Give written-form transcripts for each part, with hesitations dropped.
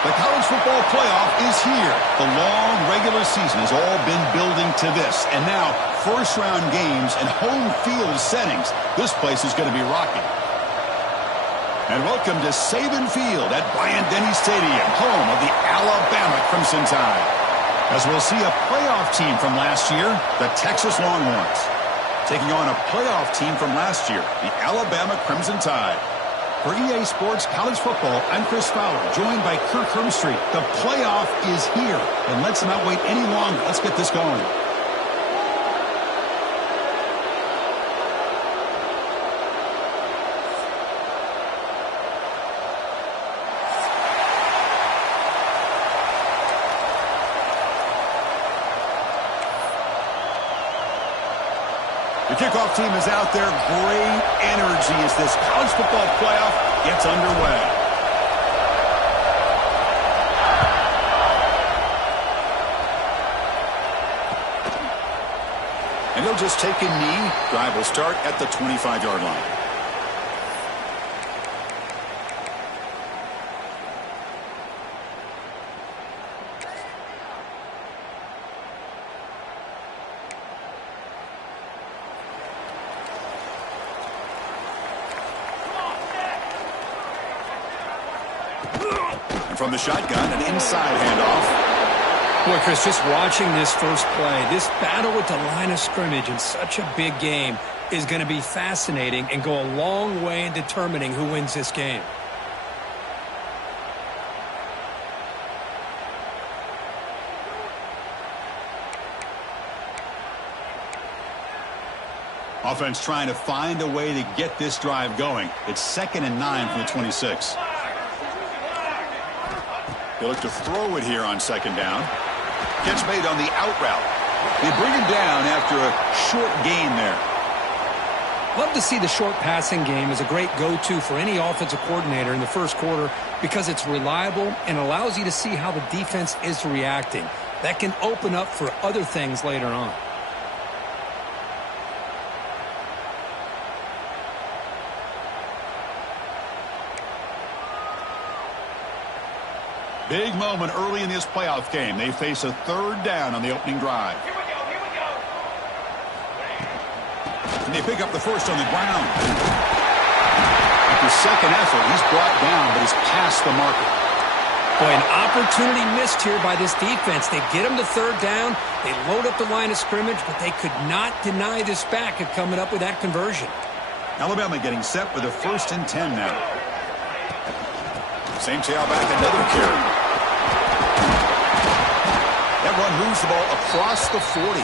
The college football playoff is here. The long regular season has all been building to this. And now, first-round games and home field settings. This place is going to be rocking. And welcome to Saban Field at Bryant-Denny Stadium, home of the Alabama Crimson Tide. As we'll see a playoff team from last year, the Texas Longhorns, taking on a playoff team from last year, the Alabama Crimson Tide. For EA Sports College Football, I'm Chris Fowler, joined by Kirk Hermstreet. The playoff is here, and let's not wait any longer. Let's get this going. The kickoff team is out there. Great energy as this college football playoff gets underway. And he'll just take a knee. Drive will start at the 25-yard line. From the shotgun, an inside handoff. Boy, Chris, just watching this first play, this battle with the line of scrimmage in such a big game is going to be fascinating and go a long way in determining who wins this game. Offense trying to find a way to get this drive going. It's 2nd and 9 from the 26. They look to throw it here on 2nd down. Catch made on the out route. They bring him down after a short gain there. Love to see the short passing game as a great go-to for any offensive coordinator in the first quarter because it's reliable and allows you to see how the defense is reacting. That can open up for other things later on. Big moment early in this playoff game. They face a 3rd down on the opening drive. Here we go. And they pick up the first on the ground. After second effort, he's brought down, but he's past the marker. Boy, an opportunity missed here by this defense. They get him to 3rd down. They load up the line of scrimmage, but they could not deny this back of coming up with that conversion. Alabama getting set for the 1st and 10 now. Same tailback, another carry. That run moves the ball across the 40.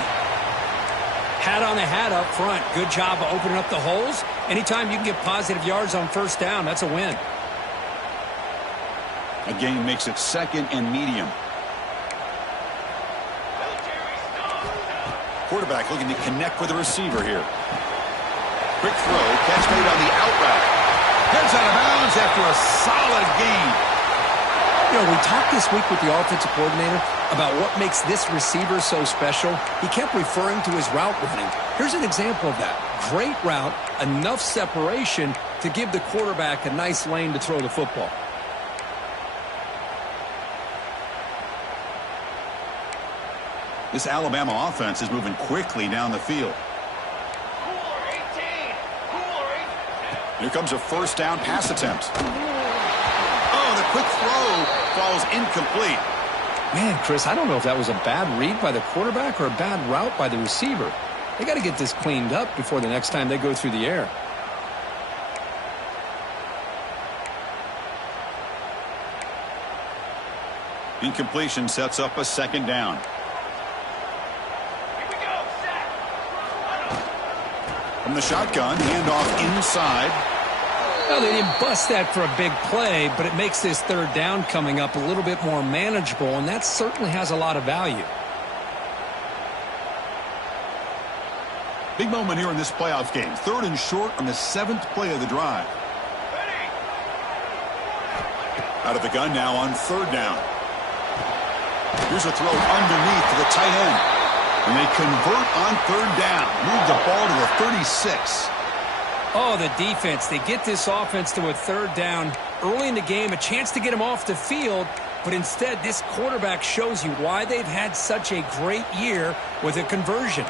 Hat on the hat up front. Good job of opening up the holes. Anytime you can get positive yards on 1st down, that's a win. A gain makes it 2nd and medium. Quarterback looking to connect with the receiver here. Quick throw, catch made on the out route. Heads out of bounds after a solid gain. You know, we talked this week with the offensive coordinator about what makes this receiver so special. He kept referring to his route running. Here's an example of that. Great route, enough separation to give the quarterback a nice lane to throw the football. This Alabama offense is moving quickly down the field. Here comes a 1st down pass attempt. Oh, the quick throw falls incomplete. Man, Chris, I don't know if that was a bad read by the quarterback or a bad route by the receiver. They got to get this cleaned up before the next time they go through the air. Incompletion sets up a 2nd down. From the shotgun, handoff inside. Well, they didn't bust that for a big play, but it makes this 3rd down coming up a little bit more manageable, and that certainly has a lot of value. Big moment here in this playoff game. 3rd and short on the 7th play of the drive. Out of the gun now on 3rd down. Here's a throw underneath to the tight end. And they convert on 3rd down. Move the ball to the 36. Oh, the defense. They get this offense to a 3rd down early in the game. A chance to get him off the field, But instead, this quarterback shows you why they've had such a great year with a conversion.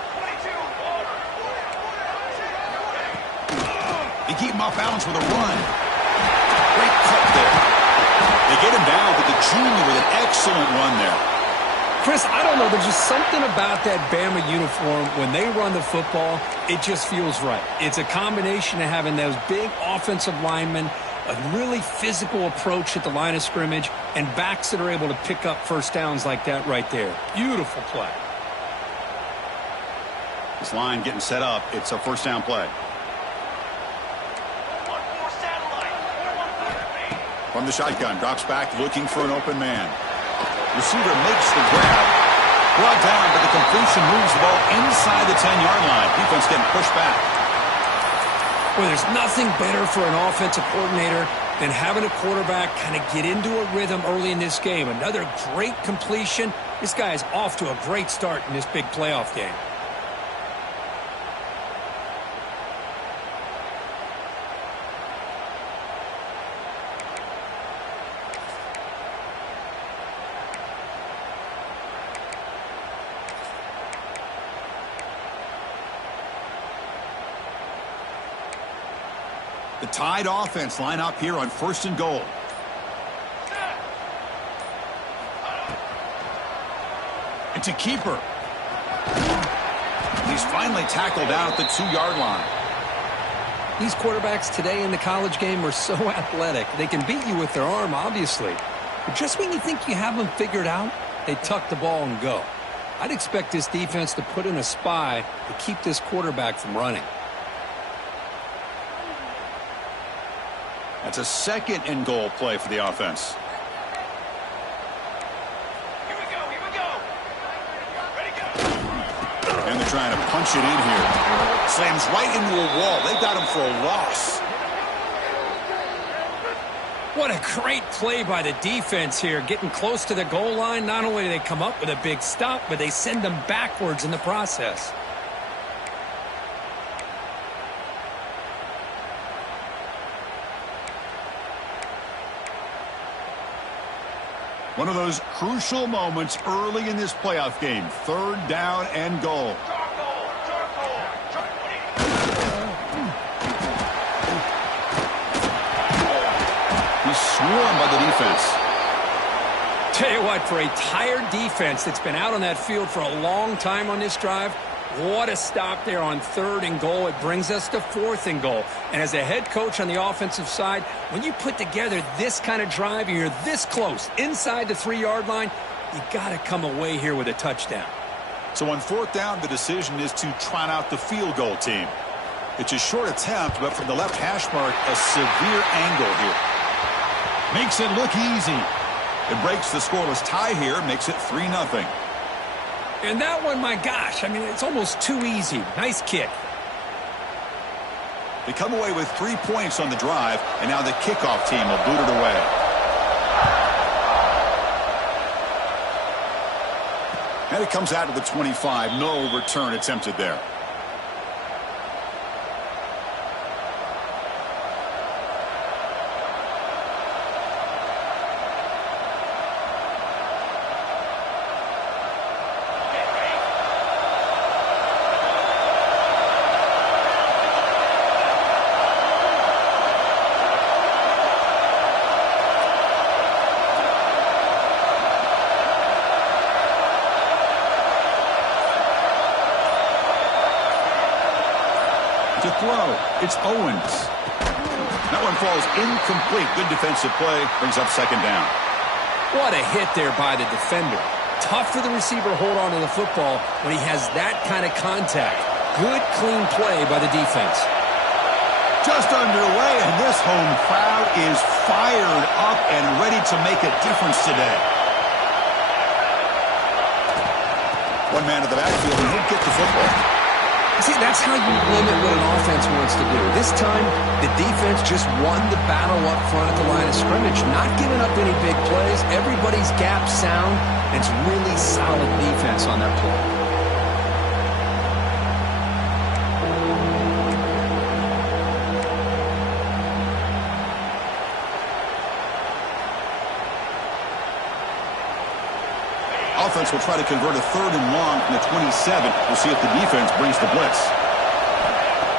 They keep him off balance with a run. Great cut there. They get him down, but the junior with an excellent run there. Chris, I don't know. There's just something about that Bama uniform. When they run the football, it just feels right. It's a combination of having those big offensive linemen, a really physical approach at the line of scrimmage, and backs that are able to pick up first downs like that right there. Beautiful play. This line getting set up. It's a first down play. From the shotgun, drops back looking for an open man. Receiver makes the grab. Brought down, but the completion moves the ball inside the 10-yard line. Defense getting pushed back. Well, there's nothing better for an offensive coordinator than having a quarterback kind of get into a rhythm early in this game. Another great completion. This guy is off to a great start in this big playoff game. The Tide offense line up here on 1st and goal. It's a keeper. He's finally tackled down at the 2-yard line. These quarterbacks today in the college game are so athletic. They can beat you with their arm, obviously. But just when you think you have them figured out, they tuck the ball and go. I'd expect this defense to put in a spy to keep this quarterback from running. That's a 2nd and goal play for the offense. Here we go. Ready, go. And they're trying to punch it in here. Slams right into a wall. They got him for a loss. What a great play by the defense here. Getting close to the goal line, not only do they come up with a big stop, but they send them backwards in the process. One of those crucial moments early in this playoff game. 3rd down and goal. He's swarmed by the defense. Tell you what, for a tired defense that's been out on that field for a long time on this drive, what a stop there on 3rd and goal. It brings us to 4th and goal. And as a head coach on the offensive side, when you put together this kind of drive and you're this close inside the 3-yard line, you got to come away here with a touchdown. So on 4th down, the decision is to trot out the field goal team. It's a short attempt, but from the left hash mark, a severe angle here. Makes it look easy. It breaks the scoreless tie here, makes it 3-0. And that one, my gosh, I mean, it's almost too easy. Nice kick. They come away with 3 points on the drive, and now the kickoff team will boot it away. And it comes out to the 25. No return attempted there. To throw, it's Owens. That one falls incomplete. Good defensive play, brings up 2nd down. What a hit there by the defender. Tough for the receiver to hold on to the football when he has that kind of contact. Good, clean play by the defense. Just underway, and this home crowd is fired up and ready to make a difference today. One man to the backfield, and he'll get the football. See, that's how you limit what an offense wants to do. This time, the defense just won the battle up front at the line of scrimmage, not giving up any big plays. Everybody's gap sound. It's really solid defense on that play. offense will try to convert a 3rd and long from the 27. We'll see if the defense brings the blitz.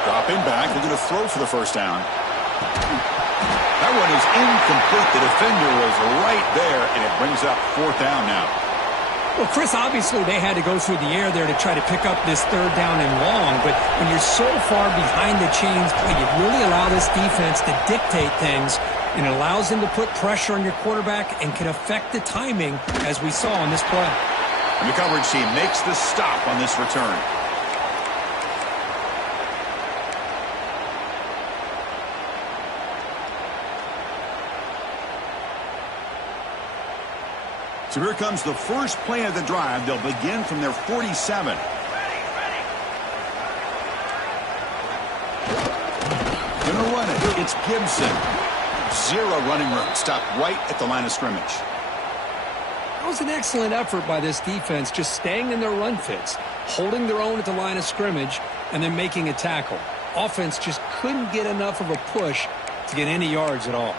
Dropping back, looking to throw for the first down. That one is incomplete. The defender was right there, and it brings up 4th down now. Well, Chris, obviously they had to go through the air there to try to pick up this 3rd down and long, but when you're so far behind the chains, boy, you really allow this defense to dictate things, and it allows them to put pressure on your quarterback and can affect the timing, as we saw on this play. And the coverage team makes the stop on this return. So here comes the first play of the drive. They'll begin from their 47. Gonna run it. It's Gibson. 0 running room. Stopped right at the line of scrimmage. That was an excellent effort by this defense, just staying in their run fits, holding their own at the line of scrimmage, and then making a tackle. Offense just couldn't get enough of a push to get any yards at all.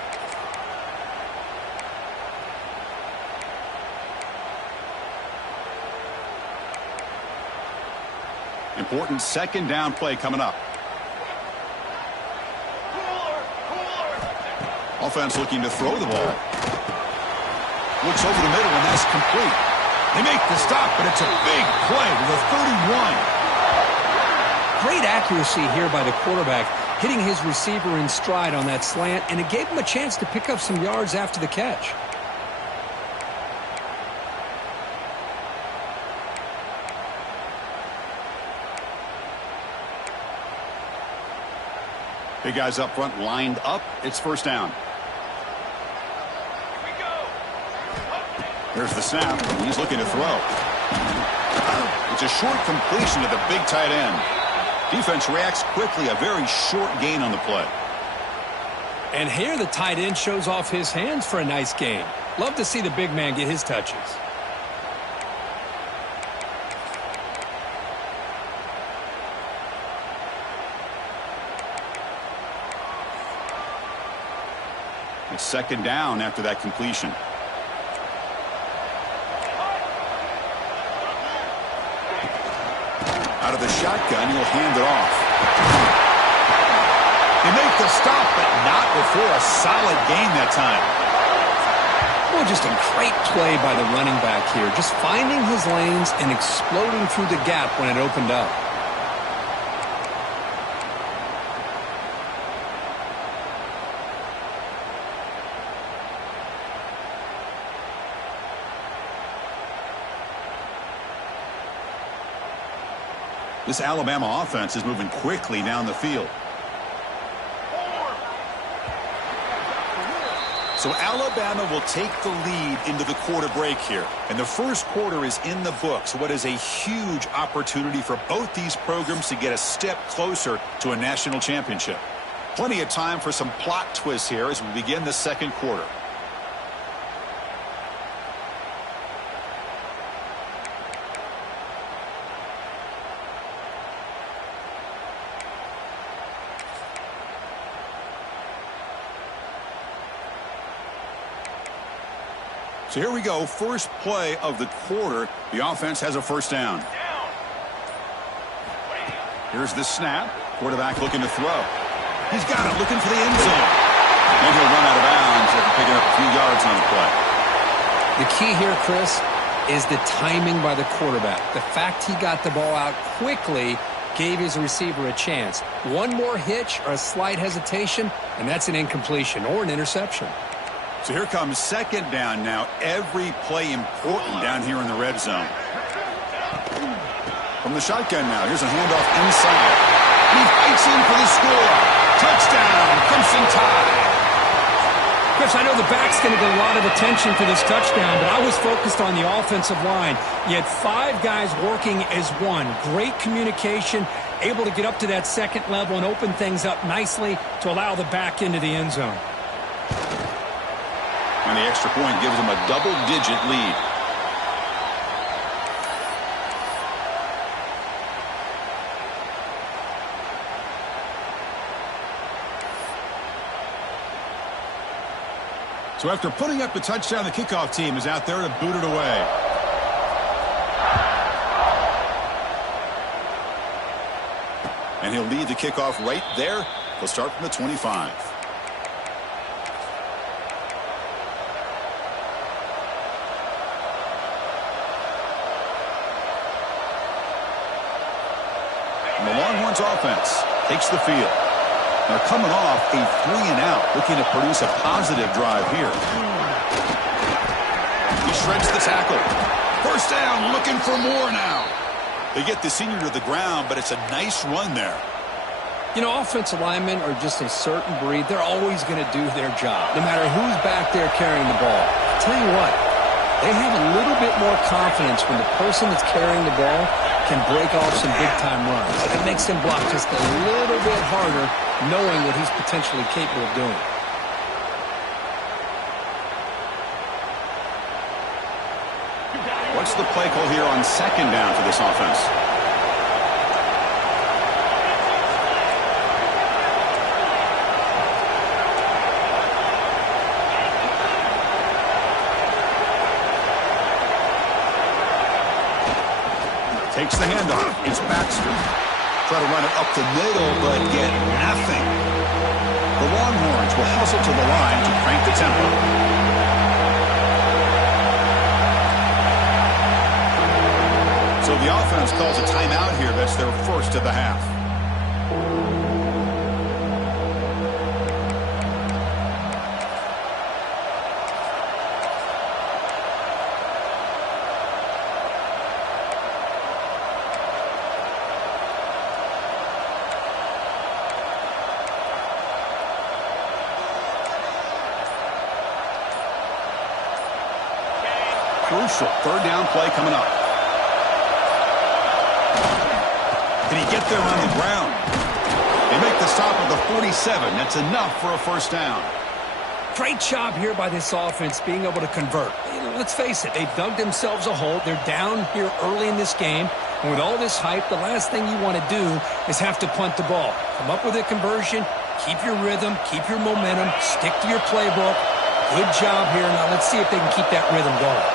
Important 2nd down play coming up. Offense looking to throw the ball. Looks over the middle, and that's complete. They make the stop, but it's a big play to the 31. Great accuracy here by the quarterback, hitting his receiver in stride on that slant, and it gave him a chance to pick up some yards after the catch. Big guys up front lined up. It's 1st down. There's the snap. He's looking to throw. It's a short completion to the big tight end. Defense reacts quickly. A very short gain on the play. And here the tight end shows off his hands for a nice gain. Love to see the big man get his touches. It's 2nd down after that completion. Out of the shotgun, he'll hand it off. They make the stop, but not before a solid gain that time. Well, just a great play by the running back here. Just finding his lanes and exploding through the gap when it opened up. This Alabama offense is moving quickly down the field. So Alabama will take the lead into the quarter break here. And the first quarter is in the books. What is a huge opportunity for both these programs to get a step closer to a national championship. Plenty of time for some plot twists here as we begin the 2nd quarter. So here we go. First play of the quarter. The offense has a 1st down. Here's the snap. Quarterback looking to throw. He's got it, looking for the end zone. And he'll run out of bounds after picking up a few yards on the play. The key here, Chris, is the timing by the quarterback. The fact he got the ball out quickly gave his receiver a chance. One more hitch or a slight hesitation, and that's an incompletion or an interception. So here comes 2nd down now. Every play important down here in the red zone. From the shotgun now. Here's a handoff inside. He fights in for the score. Touchdown, Crimson Tide. Chris, I know the back's going to get a lot of attention for this touchdown, but I was focused on the offensive line. You had 5 guys working as one. Great communication, able to get up to that 2nd level and open things up nicely to allow the back into the end zone. And the extra point gives them a double-digit lead. So after putting up the touchdown, the kickoff team is out there to boot it away. And he'll lead the kickoff right there. He'll start from the 25. And the Longhorns offense takes the field. They're coming off a 3-and-out, looking to produce a positive drive here. He shreds the tackle. First down, looking for more now. They get the senior to the ground, but it's a nice run there. You know, offensive linemen are just a certain breed. They're always going to do their job, no matter who's back there carrying the ball. I'll tell you what, they have a little bit more confidence when the person that's carrying the ball can break off some big-time runs. It makes them block just a little bit harder, knowing what he's potentially capable of doing. What's the play call here on second down for this offense? Takes the handoff. It's Baxter. Try to run it up the middle, but get nothing. The Longhorns will hustle to the line to crank the tempo. So the offense calls a timeout here. That's their first of the half. Crucial third down play coming up. Can he get there on the ground? They make the stop at the 47. That's enough for a first down. Great job here by this offense being able to convert. Let's face it, they've dug themselves a hole. They're down here early in this game. And with all this hype, the last thing you want to do is have to punt the ball. Come up with a conversion, keep your rhythm, keep your momentum, stick to your playbook. Good job here. Now let's see if they can keep that rhythm going.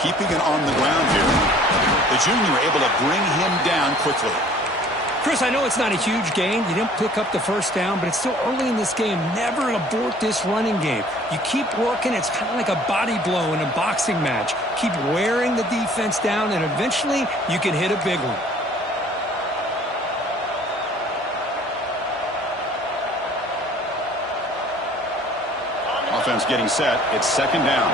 Keeping it on the ground here. The junior able to bring him down quickly. Chris, I know it's not a huge gain. You didn't pick up the first down, but it's still early in this game. Never abort this running game. You keep working. It's kind of like a body blow in a boxing match. Keep wearing the defense down, and eventually you can hit a big one. Offense getting set. It's second down.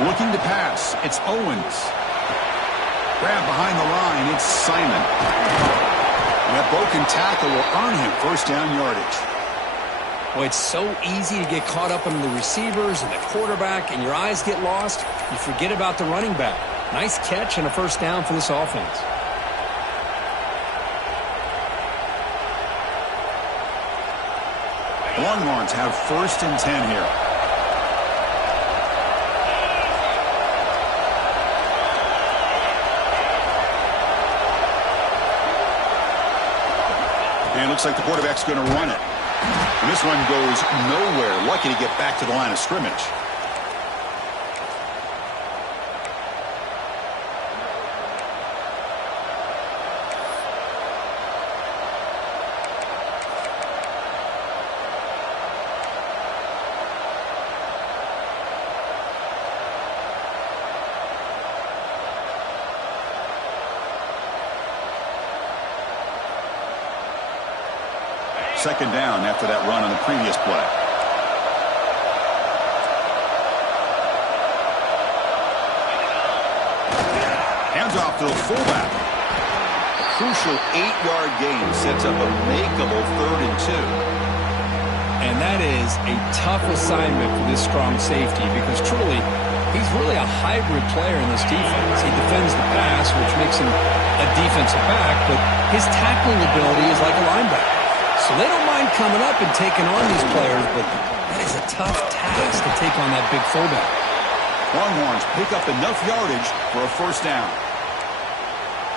Looking to pass. It's Owens. Grab behind the line. It's Simon. And that broken tackle will earn him first down yardage. Well, it's so easy to get caught up in the receivers and the quarterback, and your eyes get lost. You forget about the running back. Nice catch and a first down for this offense. The Longhorns have first and 10 here. And it looks like the quarterback's going to run it. And this one goes nowhere. Lucky to get back to the line of scrimmage. Second down after that run on the previous play. Hands off to the fullback. A crucial 8-yard gain sets up a makeable 3rd and 2. And that is a tough assignment for this strong safety because truly, he's really a hybrid player in this defense. He defends the pass, which makes him a defensive back, but his tackling ability is like a linebacker. So they don't mind coming up and taking on these players, but that is a tough task to take on that big fullback. Longhorns pick up enough yardage for a first down.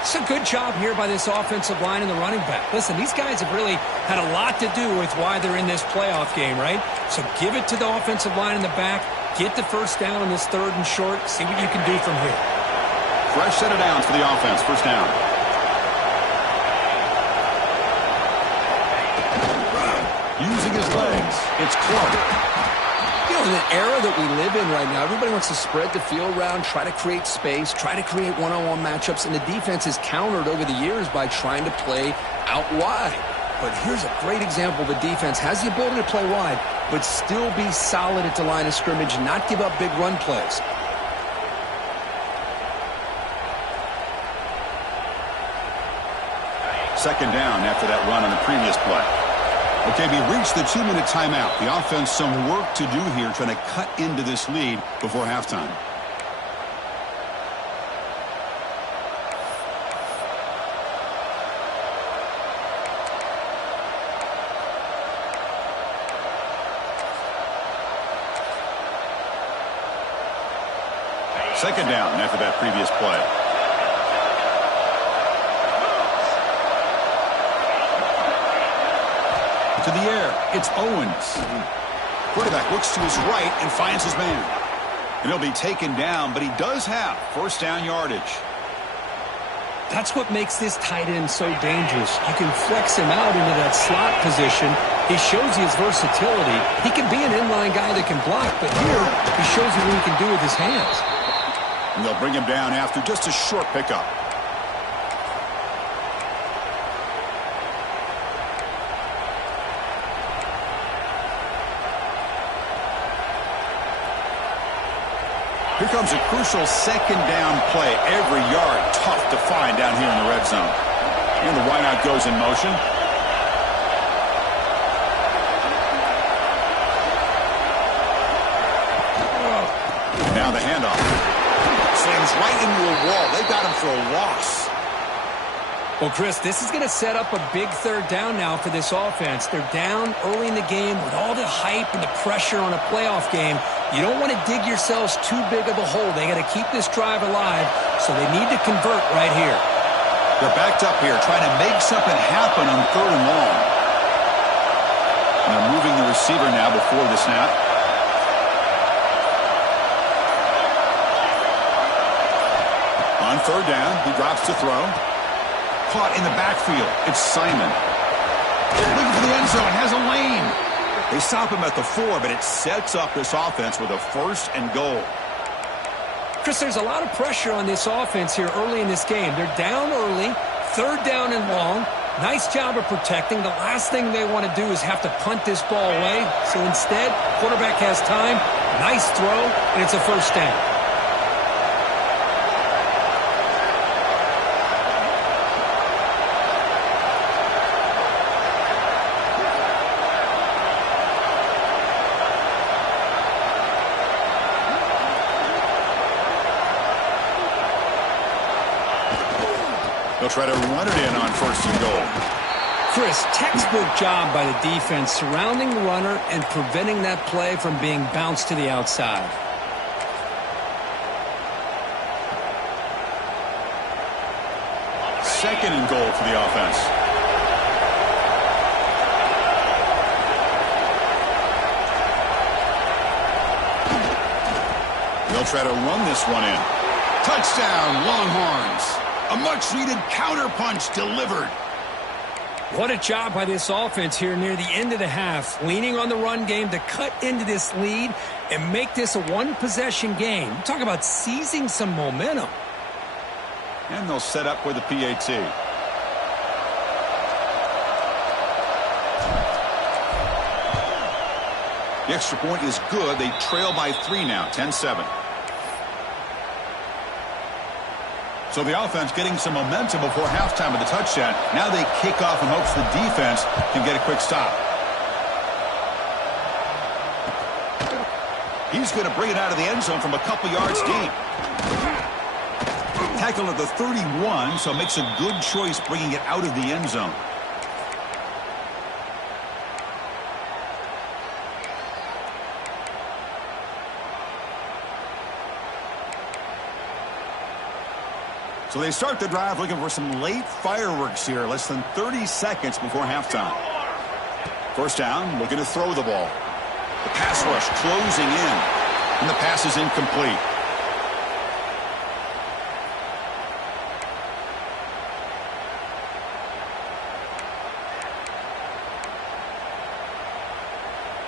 It's a good job here by this offensive line and the running back. Listen, these guys have really had a lot to do with why they're in this playoff game, right? So give it to the offensive line in the back. Get the first down on this 3rd and short. See what you can do from here. fresh set of downs for the offense. First down. Using his legs, it's Clark. You know, in the era that we live in right now, everybody wants to spread the field around, try to create space, try to create one-on-one matchups, and the defense is countered over the years by trying to play out wide. But here's a great example. The defense has the ability to play wide, but still be solid at the line of scrimmage, not give up big run plays. Second down after that run on the previous play. Okay, we reached the 2-minute timeout. The offense some work to do here trying to cut into this lead before halftime. Second down after that previous play. To the air, it's Owens. Quarterback looks to his right and finds his man. And he'll be taken down, but he does have first down yardage. That's what makes this tight end so dangerous. You can flex him out into that slot position. He shows you his versatility. He can be an inline guy that can block, but here he shows you what he can do with his hands. And they'll bring him down after just a short pickup. Here comes a crucial second down play. Every yard tough to find down here in the red zone. And the wideout goes in motion. Now the handoff. Slams right into a wall. They got him for a loss. Well, Chris, this is going to set up a big third down now for this offense. They're down early in the game with all the hype and the pressure on a playoff game. You don't want to dig yourselves too big of a hole. They got to keep this drive alive, so they need to convert right here. They're backed up here, trying to make something happen on third and long. And they're moving the receiver now before the snap. On third down, he drops to throw. Caught in the backfield. It's Simon. Looking for the end zone. Has a lane. They stop him at the 4, but it sets up this offense with a first and goal. Chris, there's a lot of pressure on this offense here early in this game. They're down early, third down and long. Nice job of protecting. The last thing they want to do is have to punt this ball away. So instead, quarterback has time. Nice throw, and it's a first down. They'll try to run it in on first and goal. Chris, textbook job by the defense surrounding the runner and preventing that play from being bounced to the outside. Second and goal for the offense. They'll try to run this one in. Touchdown, Longhorns. A much-needed counterpunch delivered. What a job by this offense here near the end of the half, leaning on the run game to cut into this lead and make this a one-possession game. Talk about seizing some momentum. And they'll set up with a PAT. The extra point is good. They trail by 3 now, 10-7. So the offense getting some momentum before halftime with the touchdown. Now they kick off in hopes the defense can get a quick stop. He's going to bring it out of the end zone from a couple yards deep. Tackled at the 31, so makes a good choice bringing it out of the end zone. So they start the drive looking for some late fireworks here. Less than 30 seconds before halftime. First down, looking to throw the ball. The pass rush closing in. And the pass is incomplete.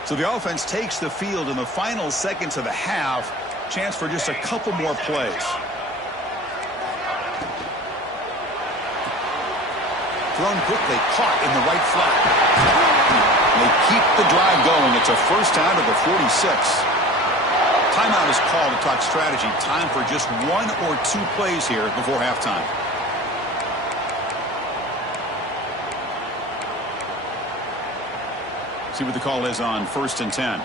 So the offense takes the field in the final seconds of the half. Chance for just a couple more plays. Thrown quickly, caught in the right flat. They keep the drive going. It's a first down to the 46. Timeout is called to talk strategy. Time for just 1 or 2 plays here before halftime. See what the call is on 1st and 10.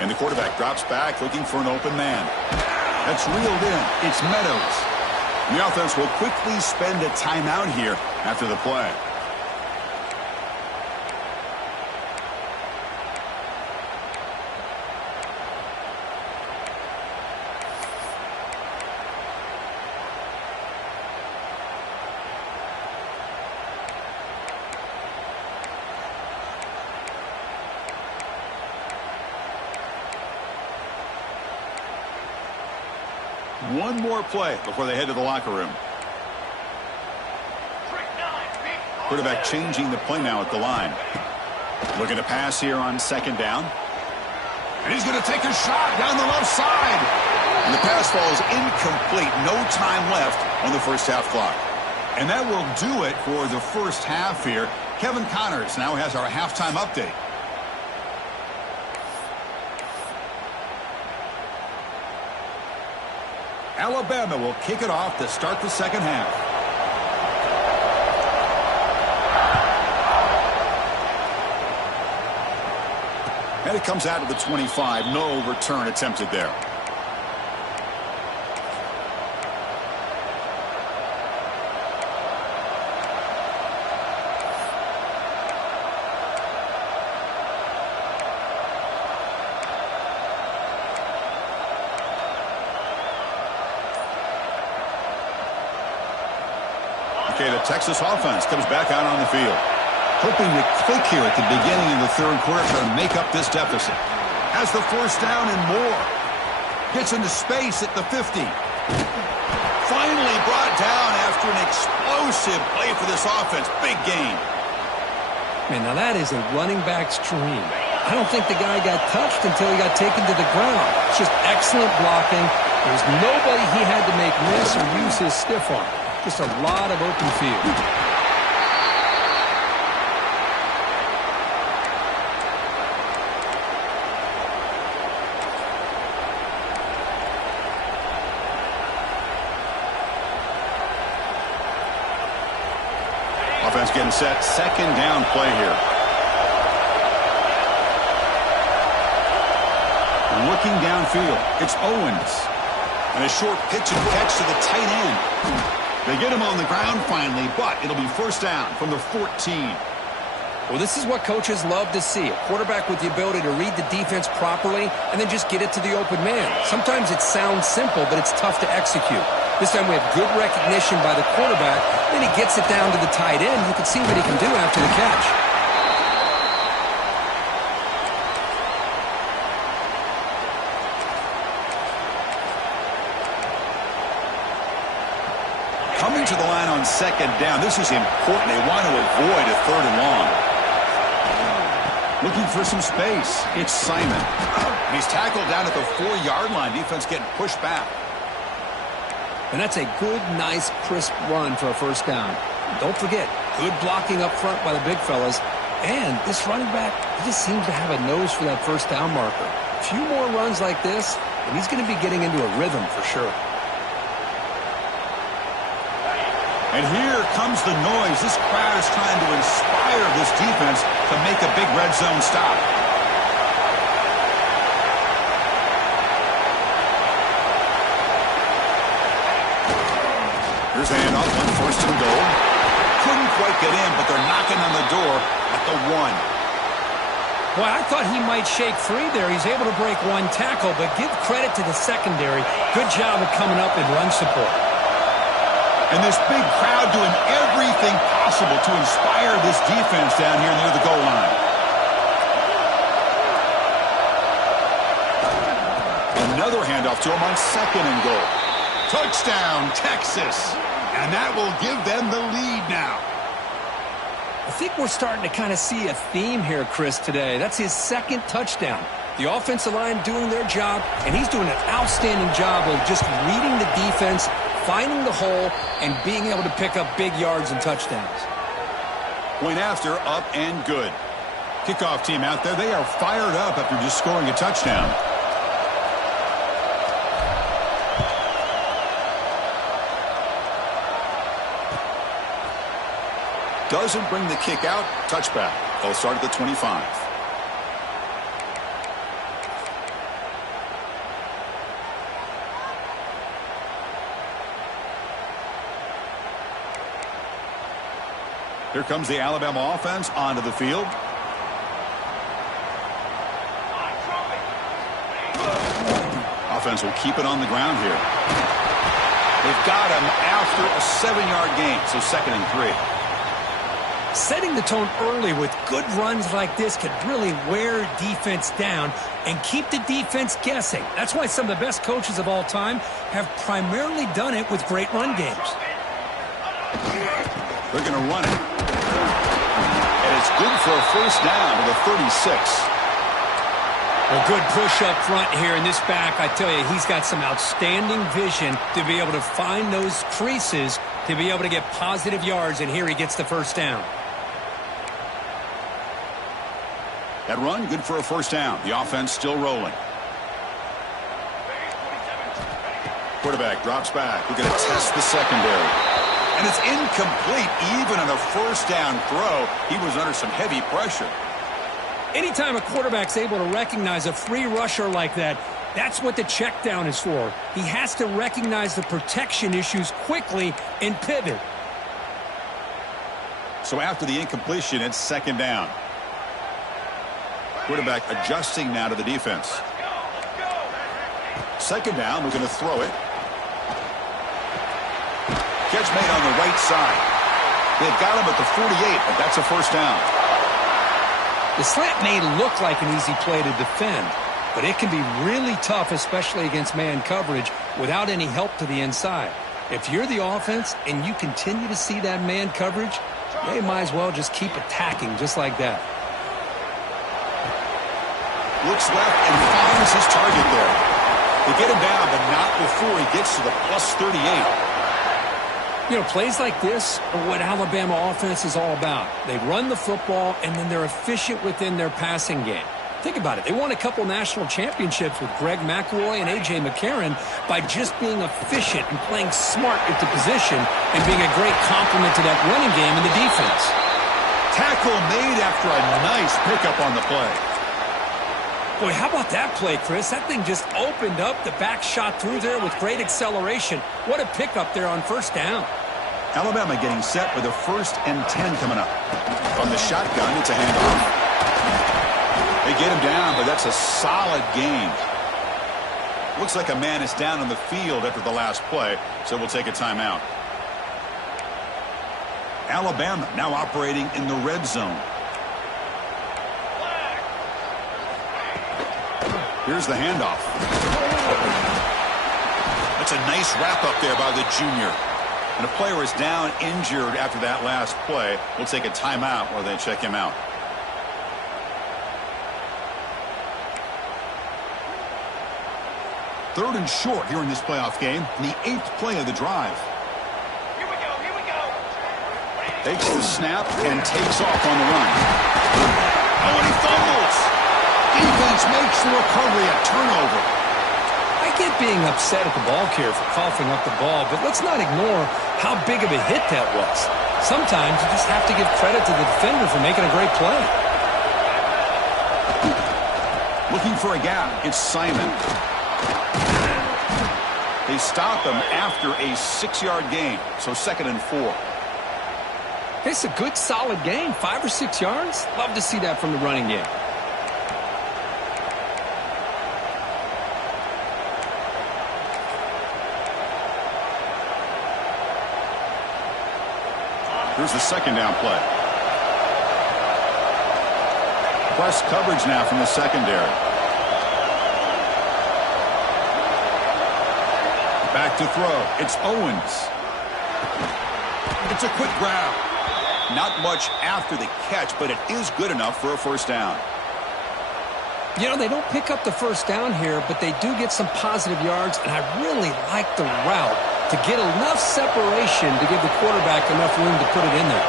And the quarterback drops back looking for an open man. That's reeled in. It's Meadows. The offense will quickly spend a timeout here after the play. One more play before they head to the locker room. Quarterback changing the play now at the line. Looking to pass here on 2nd down. And he's going to take a shot down the left side. And the pass falls incomplete. No time left on the first half clock. And that will do it for the first half here. Kevin Connors now has our halftime update. Alabama will kick it off to start the second half. And it comes out of the 25. No return attempted there. Okay, the Texas offense comes back out on the field. Hoping to click here at the beginning of the third quarter to make up this deficit. Has the first down and more. Gets into space at the 50. Finally brought down after an explosive play for this offense. Big gain. Man, now that is a running back's dream. I don't think the guy got touched until he got taken to the ground. It's just excellent blocking. There's nobody he had to make miss or use his stiff arm. Just a lot of open field. Offense getting set. 2nd down play here. Looking downfield. It's Owens. And a short pitch and catch to the tight end. They get him on the ground finally, but it'll be first down from the 14. Well, this is what coaches love to see. A quarterback with the ability to read the defense properly and then just get it to the open man. Sometimes it sounds simple, but it's tough to execute. This time we have good recognition by the quarterback. Then he gets it down to the tight end. You can see what he can do after the catch. Coming to the line on 2nd down. This is important. They want to avoid a 3rd and long. Looking for some space. It's Simon. And he's tackled down at the 4-yard line. Defense getting pushed back. And that's a good, nice, crisp run for a first down. Don't forget, good blocking up front by the big fellas. And this running back, he just seems to have a nose for that first down marker. A few more runs like this, and he's going to be getting into a rhythm for sure. And here comes the noise. This crowd is trying to inspire this defense to make a big red zone stop. Here's the handoff on 1st and goal. Couldn't quite get in, but they're knocking on the door at the 1. Well, I thought he might shake free there. He's able to break one tackle, but give credit to the secondary. Good job of coming up in run support. And this big crowd doing everything possible to inspire this defense down here near the goal line. Another handoff to him on 2nd and goal. Touchdown, Texas. And that will give them the lead now. I think we're starting to kind of see a theme here, Chris, today. That's his second touchdown. The offensive line doing their job, and he's doing an outstanding job of just reading the defense, finding the hole, and being able to pick up big yards and touchdowns. Point after, up and good. Kickoff team out there, they are fired up after just scoring a touchdown. Doesn't bring the kick out. Touchback. They'll start at the 25. Here comes the Alabama offense onto the field. Offense will keep it on the ground here. They've got him after a 7-yard gain, so 2nd and 3. Setting the tone early with good runs like this could really wear defense down and keep the defense guessing. That's why some of the best coaches of all time have primarily done it with great run games. They're going to run it. And it's good for a first down to the 36. A good push up front here in this back. I tell you, he's got some outstanding vision to be able to find those creases to be able to get positive yards, and here he gets the first down. That run, good for a first down. The offense still rolling. Quarterback drops back. We're going to test the secondary. And it's incomplete. Even on a first down throw, he was under some heavy pressure. Anytime a quarterback's able to recognize a free rusher like that, that's what the check down is for. He has to recognize the protection issues quickly and pivot. So after the incompletion, it's 2nd down. Quarterback adjusting now to the defense. 2nd down, we're going to throw it. Catch made on the right side. They've got him at the 48, but that's a first down. The slant may look like an easy play to defend, but it can be really tough, especially against man coverage, without any help to the inside. If you're the offense and you continue to see that man coverage, they might as well just keep attacking just like that. Looks left and finds his target there. They get him down, but not before he gets to the plus 38. You know, plays like this are what Alabama offense is all about. They run the football, and then they're efficient within their passing game. Think about it. They won a couple national championships with Greg McElroy and A.J. McCarron by just being efficient and playing smart at the position and being a great complement to that running game in the defense. Tackle made after a nice pickup on the play. Boy, how about that play, Chris? That thing just opened up. The back shot through there with great acceleration. What a pickup there on first down. Alabama getting set with a 1st and 10 coming up. From the shotgun, it's a handoff. They get him down, but that's a solid gain. Looks like a man is down on the field after the last play, so we'll take a timeout. Alabama now operating in the red zone. Here's the handoff. That's a nice wrap up there by the junior. And a player is down injured after that last play. We'll take a timeout while they check him out. Third and short here in this playoff game. The 8th play of the drive. Here we go, here we go. Takes the snap and takes off on the run. Oh, and he fumbles. Defense makes the recovery a turnover. I get being upset at the ball carrier for coughing up the ball, but let's not ignore how big of a hit that was. Sometimes you just have to give credit to the defender for making a great play. Looking for a gap. It's Simon. They stop him after a 6-yard gain, so 2nd and 4. It's a good, solid game. 5 or 6 yards. Love to see that from the running game. Here's the 2nd down play. Press coverage now from the secondary. Back to throw. It's Owens. It's a quick grab. Not much after the catch, but it is good enough for a first down. You know, they don't pick up the first down here, but they do get some positive yards, and I really like the route to get enough separation to give the quarterback enough room to put it in there.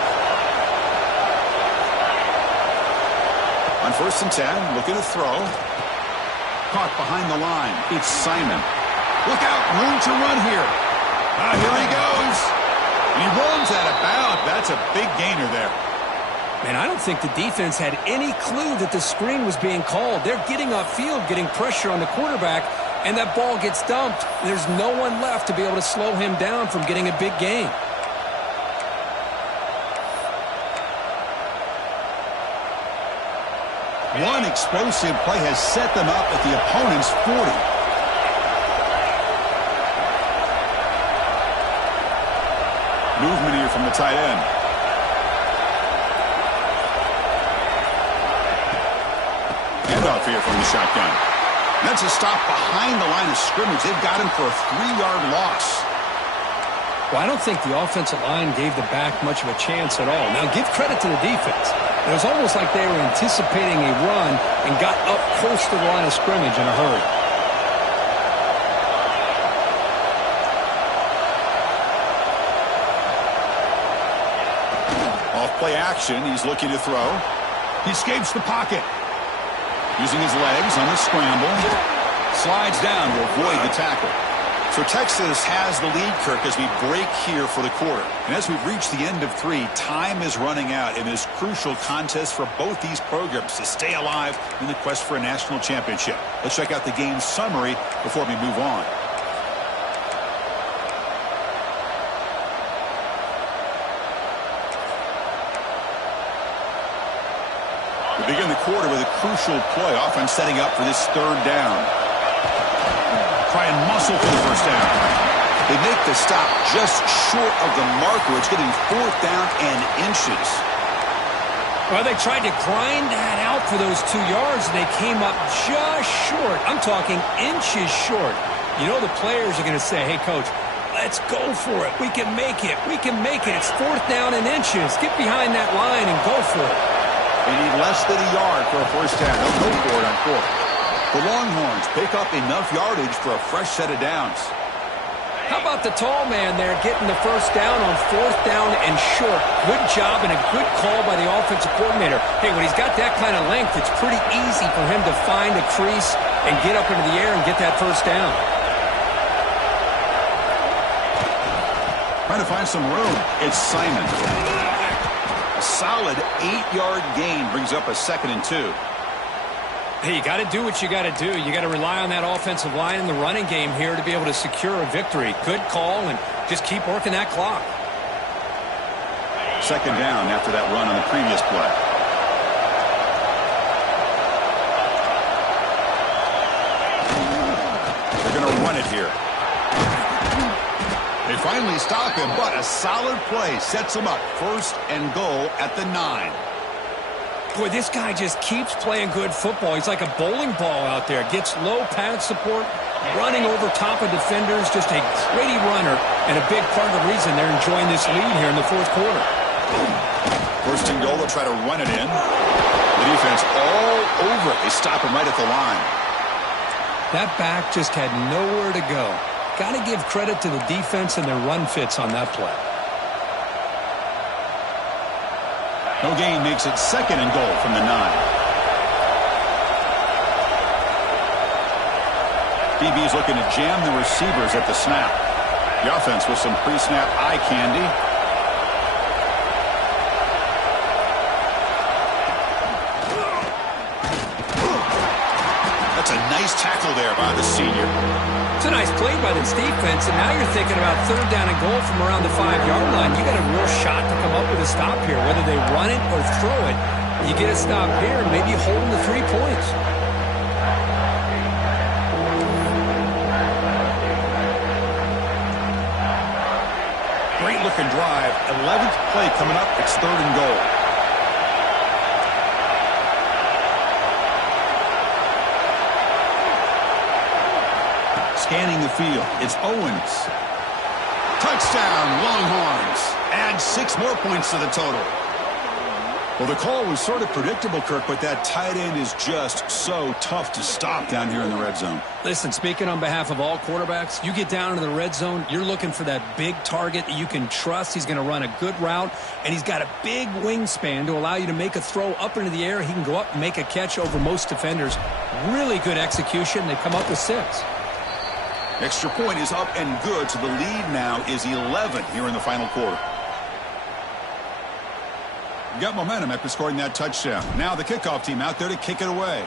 On 1st and 10, looking to throw. Caught behind the line. It's Simon. Look out, room to run here. Here he goes. He runs out of bounds. That's a big gainer there. Man, I don't think the defense had any clue that the screen was being called. They're getting upfield, getting pressure on the quarterback, and that ball gets dumped. There's no one left to be able to slow him down from getting a big gain. One explosive play has set them up at the opponent's 40. Movement here from the tight end. Handoff here from the shotgun. That's a stop behind the line of scrimmage. They've got him for a 3-yard loss. Well, I don't think the offensive line gave the back much of a chance at all. Now, give credit to the defense. It was almost like they were anticipating a run and got up close to the line of scrimmage in a hurry. Off play action, he's looking to throw. He escapes the pocket. Using his legs on the scramble. Slides down to avoid the tackle. So Texas has the lead, Kirk, as we break here for the quarter. And as we've reached the end of 3, time is running out in this crucial contest for both these programs to stay alive in the quest for a national championship. Let's check out the game summary before we move on. We begin the quarter with a crucial play. Offense setting up for this 3rd down. Try and muscle for the first down. They make the stop just short of the marker. It's getting 4th down and inches. Well, they tried to grind that out for those 2 yards, and they came up just short. I'm talking inches short. You know the players are going to say, hey, Coach, let's go for it. We can make it. We can make it. It's 4th down and inches. Get behind that line and go for it. They need less than a yard for a first down. They'll go for it on 4th. The Longhorns pick up enough yardage for a fresh set of downs. How about the tall man there getting the first down on 4th down and short? Good job and a good call by the offensive coordinator. Hey, when he's got that kind of length, it's pretty easy for him to find a crease and get up into the air and get that first down. Trying to find some room. It's Simon. A solid 8-yard gain brings up a 2nd and 2. Hey, you got to do what you got to do. You got to rely on that offensive line in the running game here to be able to secure a victory. Good call, and just keep working that clock. 2nd down after that run on the previous play. They're going to run it here. They finally stop him, but a solid play sets him up. 1st and goal at the 9. Boy, this guy just keeps playing good football. He's like a bowling ball out there. Gets low pad support, running over top of defenders. Just a gritty runner, and a big part of the reason they're enjoying this lead here in the 4th quarter. 1st and goal, they'll try to run it in. The defense all over it. They stop him right at the line. That back just had nowhere to go. Got to give credit to the defense and their run fits on that play. No gain makes it 2nd and goal from the 9. DB's looking to jam the receivers at the snap. The offense with some pre-snap eye candy. That's a nice tackle there by the senior. It's a nice play by this defense, and now you're thinking about 3rd down and goal from around the 5-yard line. You got a real shot to come up with a stop here. Whether they run it or throw it, you get a stop here, maybe holding the 3 points. Great looking drive. 11th play coming up. It's 3rd and goal. scanning the field. It's Owens. Touchdown, Longhorns. Add 6 more points to the total. Well, the call was sort of predictable, Kirk, but that tight end is just so tough to stop down here in the red zone. Listen, speaking on behalf of all quarterbacks, you get down into the red zone, you're looking for that big target that you can trust. He's going to run a good route, and he's got a big wingspan to allow you to make a throw up into the air. He can go up and make a catch over most defenders. Really good execution. They come up with 6. Extra point is up and good, so the lead now is 11 here in the final quarter. Got momentum after scoring that touchdown. Now the kickoff team out there to kick it away.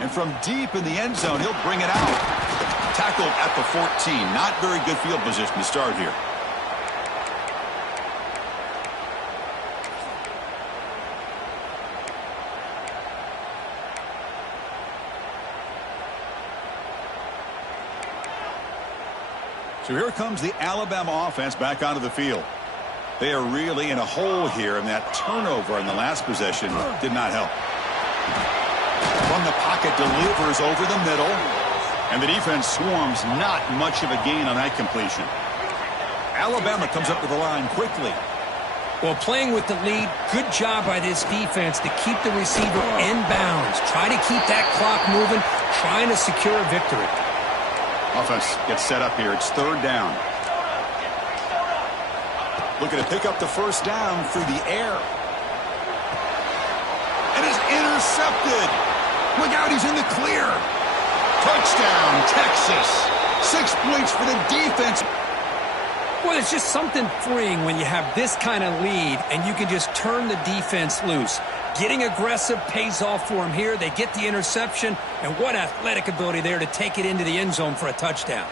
And from deep in the end zone, he'll bring it out. Tackled at the 14. Not very good field position to start here. So here comes the Alabama offense back onto the field. They are really in a hole here, and that turnover in the last possession did not help. From the pocket, delivers over the middle, and the defense swarms. Not much of a gain on that completion. Alabama comes up to the line quickly. Well, playing with the lead, good job by this defense to keep the receiver in bounds. Try to keep that clock moving, trying to secure a victory. Offense gets set up here. It's 3rd down. Looking to pick up the first down through the air. And is intercepted. Look out, he's in the clear. Touchdown, Texas. 6 points for the defense. Well, it's just something freeing when you have this kind of lead and you can just turn the defense loose. Getting aggressive pays off for him here. They get the interception, and what athletic ability there to take it into the end zone for a touchdown.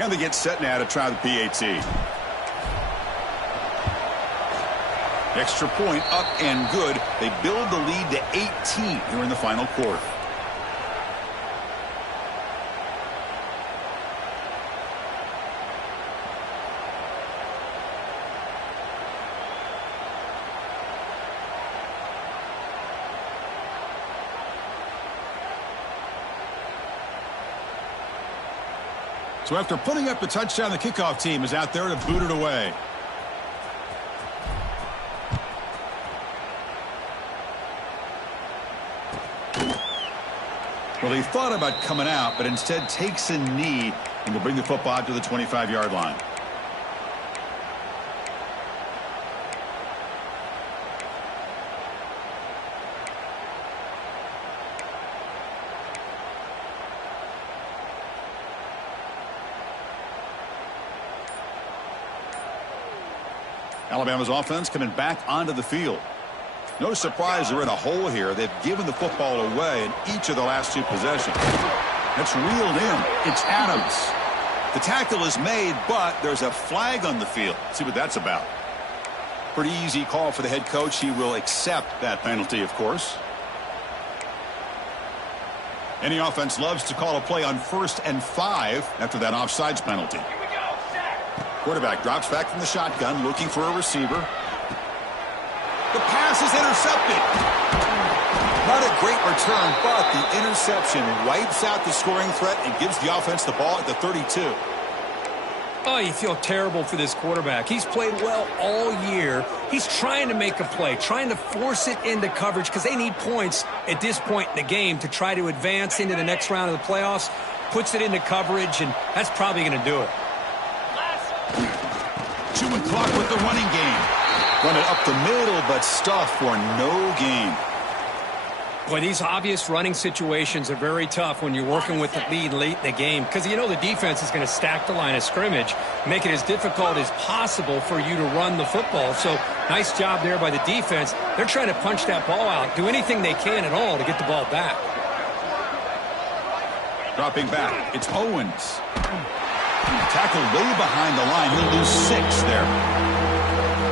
And they get set now to try the PAT. Extra point up and good. They build the lead to 18 here in the final quarter. So after putting up the touchdown, the kickoff team is out there to boot it away. Well, he thought about coming out, but instead takes a knee and will bring the football out to the 25-yard line. Alabama's offense coming back onto the field. No surprise they're in a hole here. They've given the football away in each of the last 2 possessions. That's reeled in. It's Adams. The tackle is made, but there's a flag on the field. Let's see what that's about. Pretty easy call for the head coach. He will accept that penalty, of course. Any offense loves to call a play on 1st and 5 after that offsides penalty. Quarterback drops back from the shotgun, looking for a receiver. The pass is intercepted. Not a great return, but the interception wipes out the scoring threat and gives the offense the ball at the 32. Oh, you feel terrible for this quarterback. He's played well all year. He's trying to make a play, trying to force it into coverage because they need points at this point in the game to try to advance into the next round of the playoffs. Puts it into coverage, and that's probably going to do it. Chewing clock with the running game. Run it up the middle, but stuff for no gain. Boy, these obvious running situations are very tough when you're working with the lead late in the game because you know the defense is going to stack the line of scrimmage, make it as difficult as possible for you to run the football. So nice job there by the defense. They're trying to punch that ball out, do anything they can at all to get the ball back. Dropping back, it's Owens. Tackled way behind the line. He'll lose 6 there.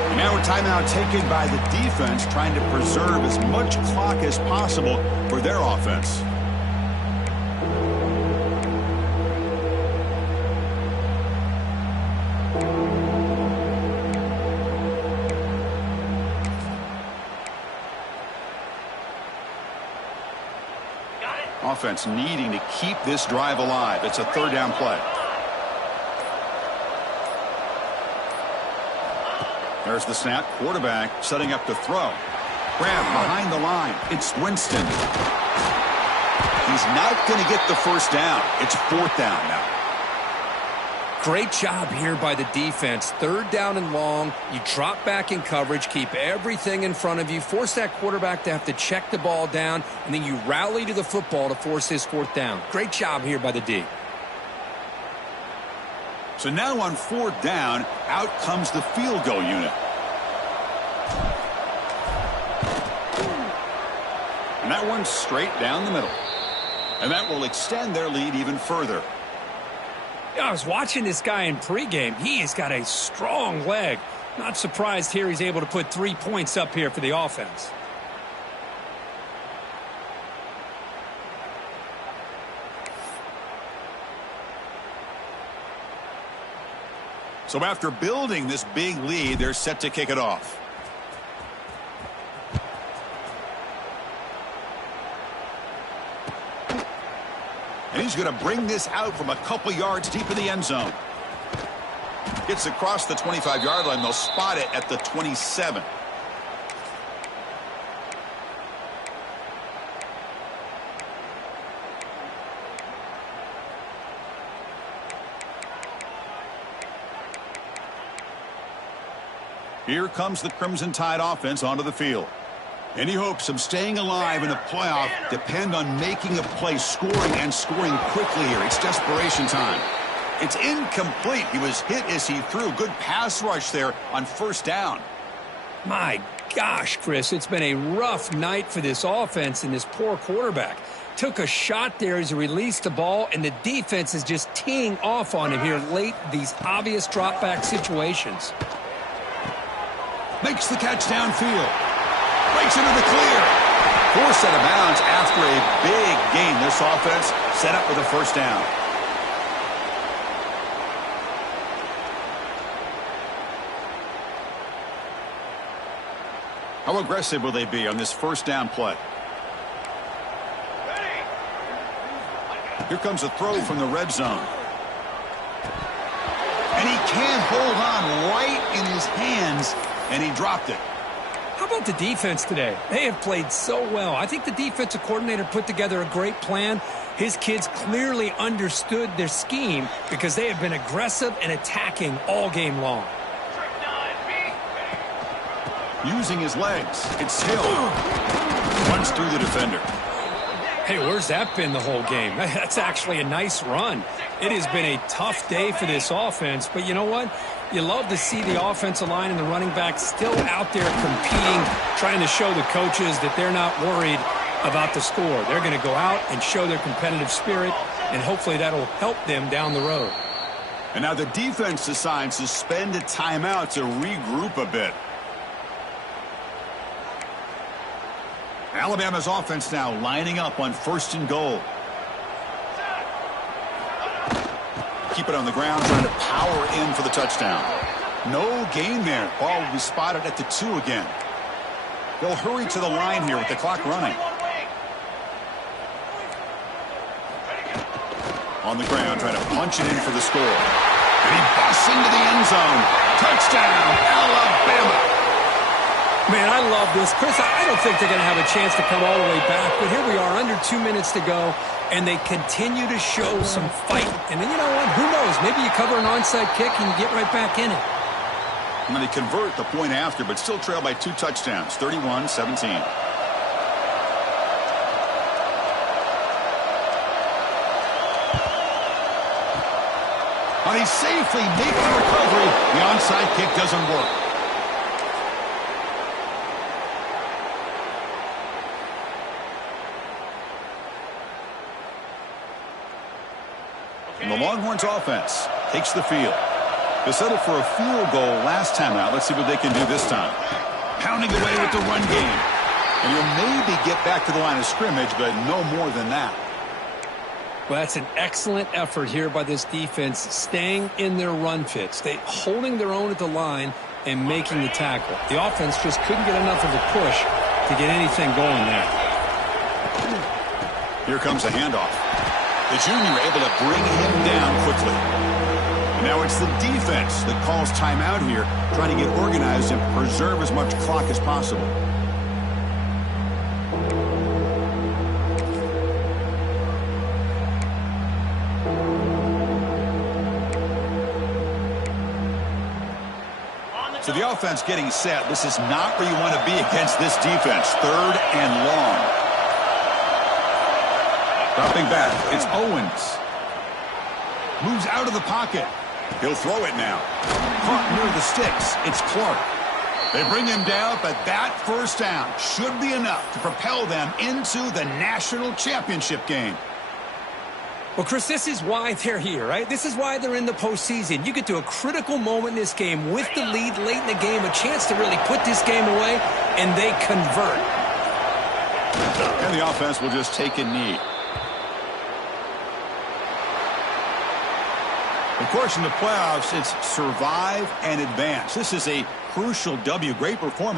And now a timeout taken by the defense, trying to preserve as much clock as possible for their offense. Offense needing to keep this drive alive. It's a third down play. There's the snap. Quarterback setting up to throw. Grab behind the line. It's Winston. He's not going to get the first down. It's fourth down now. Great job here by the defense. Third down and long. You drop back in coverage, keep everything in front of you, force that quarterback to have to check the ball down, and then you rally to the football to force his fourth down. Great job here by the D. So now on fourth down, out comes the field goal unit. And that one's straight down the middle. And that will extend their lead even further. I was watching this guy in pregame. He has got a strong leg. Not surprised here he's able to put 3 points up here for the offense. So after building this big lead, they're set to kick it off. And he's going to bring this out from a couple yards deep in the end zone. Gets across the 25-yard line. They'll spot it at the 27. Here comes the Crimson Tide offense onto the field. Any hopes of staying alive in the playoff depend on making a play, scoring, and scoring quickly here. It's desperation time. It's incomplete. He was hit as he threw. Good pass rush there on first down. My gosh, Chris, it's been a rough night for this offense and this poor quarterback. Took a shot there as he released the ball, and the defense is just teeing off on him here late, these obvious drop-back situations. Makes the catch downfield. Breaks into the clear. Forced out of bounds after a big gain. This offense set up with a first down. How aggressive will they be on this first down play? Here comes a throw from the red zone. And he can't hold on right in his hands, and he dropped it. How about the defense today? They have played so well. I think the defensive coordinator put together a great plan. His kids clearly understood their scheme because they have been aggressive and attacking all game long. Using his legs. It's Hill. Runs through the defender. Hey, where's that been the whole game? That's actually a nice run. It has been a tough day for this offense, but you know what? You love to see the offensive line and the running backs still out there competing, trying to show the coaches that they're not worried about the score. They're going to go out and show their competitive spirit, and hopefully that'll help them down the road. And now the defense decides to spend a timeout to regroup a bit. Alabama's offense now lining up on first and goal. Keep it on the ground, trying to power in for the touchdown. No gain there. Ball will be spotted at the 2 again. They'll hurry to the line here with the clock running. On the ground, trying to punch it in for the score. And he busts into the end zone. Touchdown, Alabama. Man, I love this. Chris, I don't think they're going to have a chance to come all the way back, but here we are, under 2 minutes to go, and they continue to show some fight. And then, you know what? Who knows? Maybe you cover an onside kick and you get right back in it. And they convert the point after, but still trail by 2 touchdowns, 31-17. But he's safely making the recovery. The onside kick doesn't work. And the Longhorns offense takes the field. They settled for a field goal last time out. Let's see what they can do this time. Pounding away with the run game. And you'll maybe get back to the line of scrimmage, but no more than that. Well, that's an excellent effort here by this defense, staying in their run fits. They holding their own at the line and making the tackle. The offense just couldn't get enough of a push to get anything going there. Here comes a handoff. The junior able to bring him down quickly. And now it's the defense that calls timeout here, trying to get organized and preserve as much clock as possible. So the offense getting set. This is not where you want to be against this defense. 3rd and long. Dropping back. It's Owens. Moves out of the pocket. He'll throw it now. Caught near the sticks. It's Clark. They bring him down, but that first down should be enough to propel them into the national championship game. Well, Chris, this is why they're here, right? This is why they're in the postseason. You get to a critical moment in this game with the lead late in the game, a chance to really put this game away, and they convert. And the offense will just take a knee. Of course, in the playoffs, it's survive and advance. This is a crucial W. Great performance.